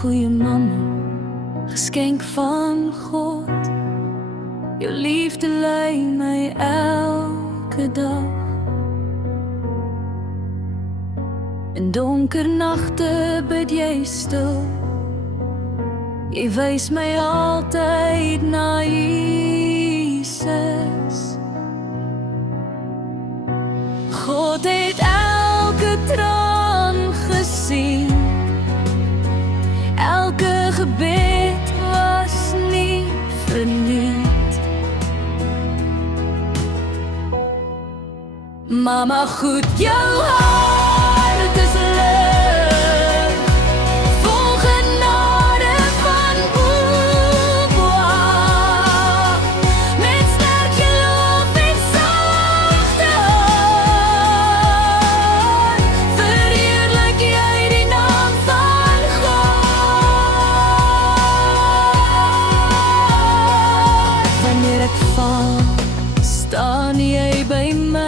goeie mamma, geskenk van God. Jou liefde lei my elke dag. In donker nagte bid jy stil. Jy wys my altyd na Jesus. God het elke traan gesien. Elke gebed was nie verniet. Mama, goed jou hart is lig, vol genade van bo af, met sterk geloof en sagte hart, verheerlik jy die naam van God. Wanneer ek val, staan jy by my.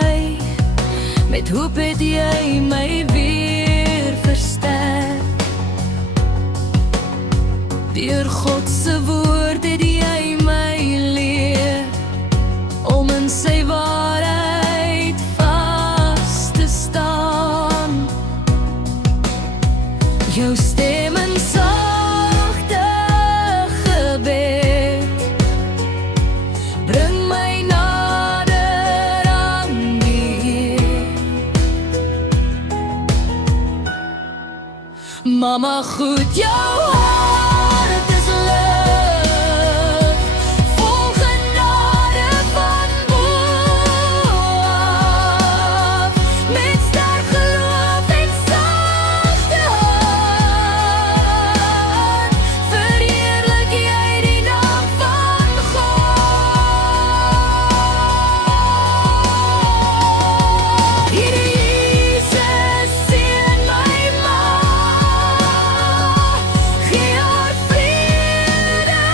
Met hoop het jy my weer versterk. Deur God se woord het jy my leer om in sy waarheid vas te staan. Jou stem in sagte gebed bring my nader aan die Heer. Mama, goed jou hart is lig, vol genade van bo af, met sterk geloof en sagte hart, verheerlik jy die naam van God. Here Jesus, seën my ma. Gee haar vrede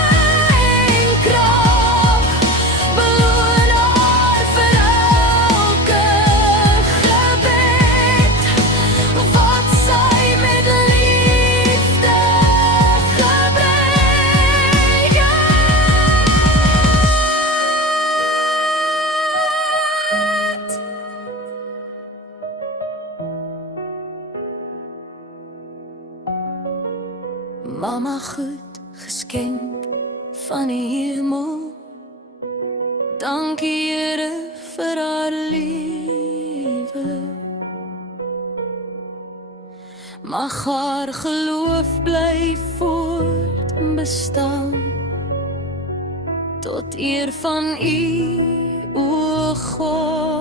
en krag. Beloon haar vir elke gebed wat sy met liefde gebruik. Mama, goed geskenk van die hemel. Dankie Here vir haar liefde. Mag haar geloof bly voort bestaan tot eer van U, o God.